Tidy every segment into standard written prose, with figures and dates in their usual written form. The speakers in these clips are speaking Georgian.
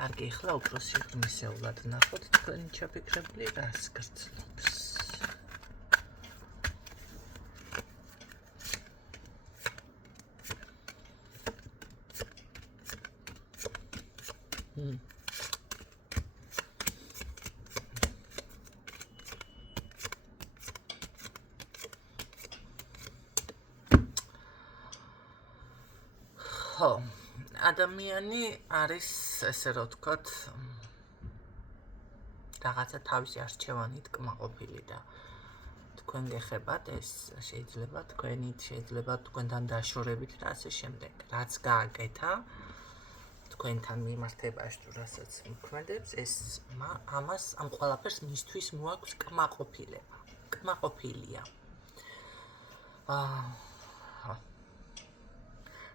კარგი, ახლა უფრო სიღრმისეულად ნახოთ თქვენი ჩაფიქრებული რას გრძნობს. ხო, ადამიანი არის, ესე რომ ვთქვათ, რაღაცა თავისი არჩევანით კმაყოფილი და თქვენ გეხებათ ეს შეიძლება თქვენით, შეიძლება თქვენთან დაშორებით და ასე შემდეგ. რაც გააკეთა თქვენთან მიმართებაში თუ რასაც მოქმედებს, ეს ამას ამ ყველაფერს მისთვის მოაქვს კმაყოფილება. კმაყოფილია.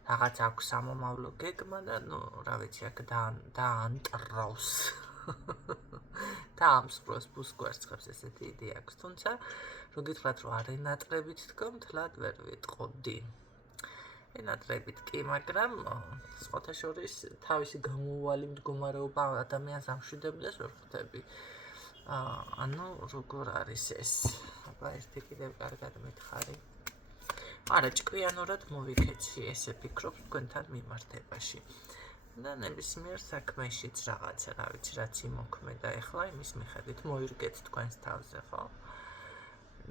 რაღაც აქვს სამომავლო გეგმა და რა ვიცი, აქ დაანტრავს. დაამსხვროს ბუსკვერცხებს, ესეთი იდეა აქვს. თუმცა, რო გითხრათ, რომ არ ენატრებით თქო, მთლად ვერ ვიტყოდი. ენატრებით კი, მაგრამ სხვათა შორის თავისი გამოუვალი მდგომარეობა ადამიანს ამშვიდებდეს ვერ ხვდები. ანუ როგორ არის ეს? აბა ერთი კიდევ კარგად მითხარი. არა, ჭკვიანურად მოვიქეცი, ესე ფიქრობ თქვენთან მიმართებაში. და ნებისმიერ საქმეშიც რაღაცა, რა ვიცი, რაც იმოქმედა ახლა, იმის მიხედვით მოირგეთ თქვენს თავზე, ხო?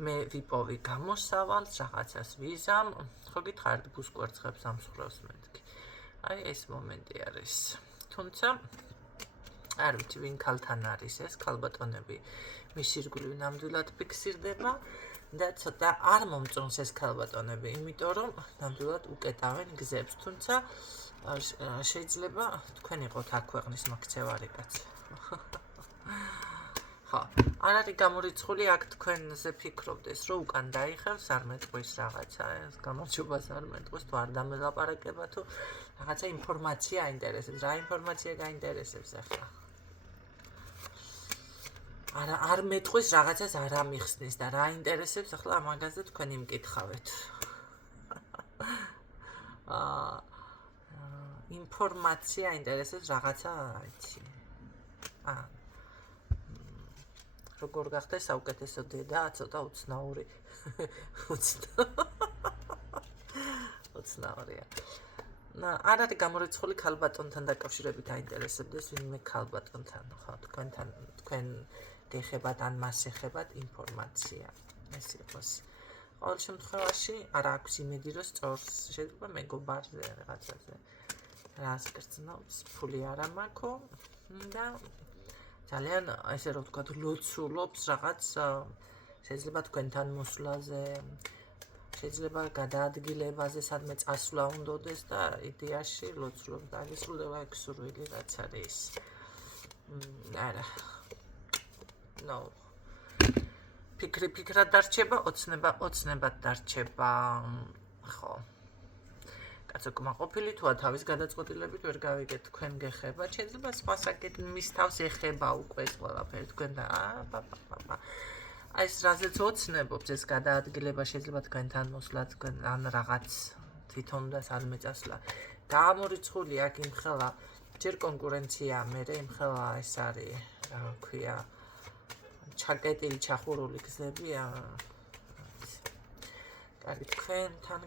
მე ვიპოვი გამოსავალს, რაღაცას ვიზამ, ხო გითხარით ბუსკვერცხებს ამსხვრევს მეთქი. აი ეს მომენტი არის. თუმცა არ ვიცი, ვინ ქალთან არის ეს, ქალბატონები მის ირგვლივ ნამდვილად ფიქსირდება და ცოტა არ მომწონს ეს ქალბატონები, იმიტომ რომ ნამდვილად უკეტავენ გზებს, თუმცა შეიძლება თქვენ იყოთ აქ ქვეყნის მოქცევარი კაცი. ხო, არ არის გამორიცხული აქ თქვენზე ფიქრობდეს, რომ უკან დაიხევს არ მეტყვის რაღაცა, ეს გამარჯვებას არ მეტყვის, თუ არ დამელაპარაკება, თუ რაღაცა ინფორმაცია აინტერესებს, რა ინფორმაცია გაინტერესებს ახლა? არ მეტყვის რაღაცას არ ამიხსნის და რა ინტერესებს ახლა ამაგაზე თქვენ იმკითხავთ. ინფორმაცია აინტერესებს რაღაცა, აიცი. როგორ გახდა საუკეთესო დედა, ცოტა უცნაური. უცნაურია. არ არის გამორიცხული ქალბატონთან დაკავშირებით აინტერესებდეს ვინმე ქალბატონთან, ხო, თქვენ გეხებათ ან მას ეხებათ ინფორმაცია. ეს იყოს. ყოველ შემთხვევაში არ აქვს იმედი, რომ სწორს შეიძლება მეგობარზე რაღაცაზე რას გრძნობს, ფული არ ამაქო და ძალიან ესე რომ ვთქვათ, ლოცულობს რაღაც შეიძლება თქვენთან მოსვლაზე, შეიძლება გადაადგილებაზე, სადმე წასვლა უნდოდეს და იდეაში ლოცულობს და აგისრულება ეგ სურვილი რაც არის. არა. ნო. ფიქრად დარჩება, ოცნებად დარჩება. ხო. კაცო კმაყოფილი თუა თავის გადაწყვეტილებით ვერ გავიგეთ თქვენ გეხება, შეიძლება სხვა საკეთ მის თავს ეხება უკვე ეს ყველაფერი თქვენ და აი ეს რაზეც ოცნებობს ეს გადაადგილება შეიძლება თქვენთან მოსვლა თქვენ ან რაღაც თვითონ და სადმე წასვლა. გამორიცხული აქ იმხელა ჯერ კონკურენცია, მერე იმხელა ეს არის, რა ვქვია, ჩაკეტილი ჩახურული გზებია. კარგი, თქვენთან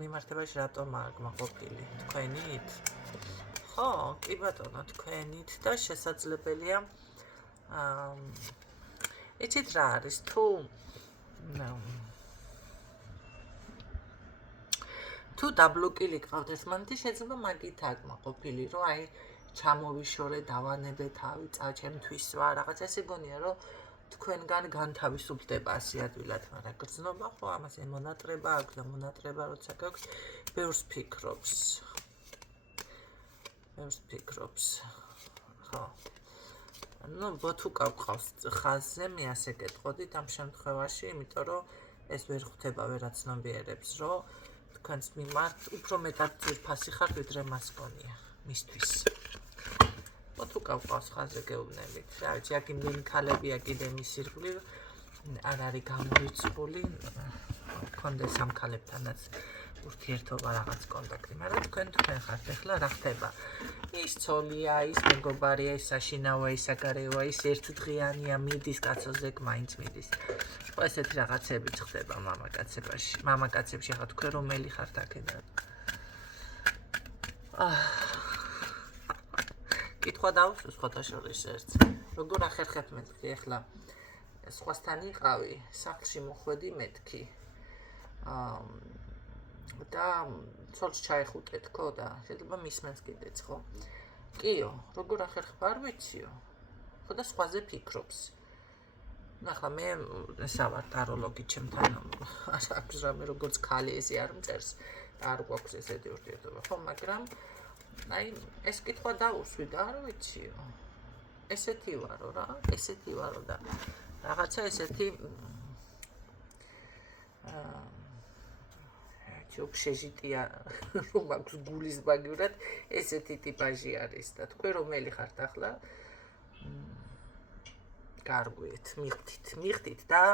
მიმართებაში რატომ არ გმაყოფილი? თქვენით? ხო, კი ბატონო, თქვენით და შესაძლებელია იცით რა არის, თუ დაბლოკილი გყავთ ეს მომენტი, შეიძლება მაგით აკმაყოფილი, რომ აი ჩამოვიშორე, დავანებე თავი, ჩემთვის ვარ, რაღაც ესე გონია, რომ თქვენგან განთავისუფლდება ასიადვილად, მაგრამ გრძნობა ხო ამას მონატრება აქვს და მონატრება როცა გაქვს, ბევრს ფიქრობს. ხო. ნუ ბოთუკა გყავს ხაზზე, მე ასე გეტყოდით ამ შემთხვევაში, იმიტომ რომ ეს ვერ ხვდება, ვერაცნობიერებს, რომ თქვენს მიმართ უფრო მეტად ძვირფასი ხარ, ვიდრე მას გონია მისთვის. ბოთუკა გყავს ხაზზე გეუბნებით. რა ვიცი, აქ იმდენი ქალებია კიდე მის ირგვლივ, არ არის გამორიცხული, კონდეს ამ ქალებთანაც ურთიერთობა რაღაც კონტაქტი, მაგრამ თქვენ ხართ ახლა რა ხდება? ის ცოლია, ის მეგობარია, ის საშინაოა, ის საგარეოა, ის ერთდღიანია, მიდის კაცოზე, მაინც მიდის. ხო, ესეთი რაღაცებიც ხდება მამაკაცებაში. მამაკაცებში ხა თქვენ რომელი ხართ აქედან? კითხვა დავუსვი სხვათა შორის ერთს. როგორ ახერხებ მეთქი ახლა სხვასთან იყავი, სახლში მოხვედი მეთქი. და ცოლს ჩაეხუტეთქო და შეიძლება მისმენს კიდეც, ხო? კიო, როგორ ახერხებ არ ვიციო. ხო და სხვაზე ფიქრობს. ახლა მე ესა ვარ ტაროლოგი ჩემთან აქვს რამე როგორც ქალი ესე არ მწერს და არ გვაქვს ესეთი ურთიერთობა, ხო, მაგრამ აი ეს კითხვა დავუსვი და არ ვიციო. ესეთი ვარო რა, ესეთი ვარო და რაღაცა ესეთი შეჟიტია რომ აქვს გულის ბაგიურად ესეთი ტიპაჟი არის და თქვენ რომელი ხართ ახლა? გარგვით, მიხდით და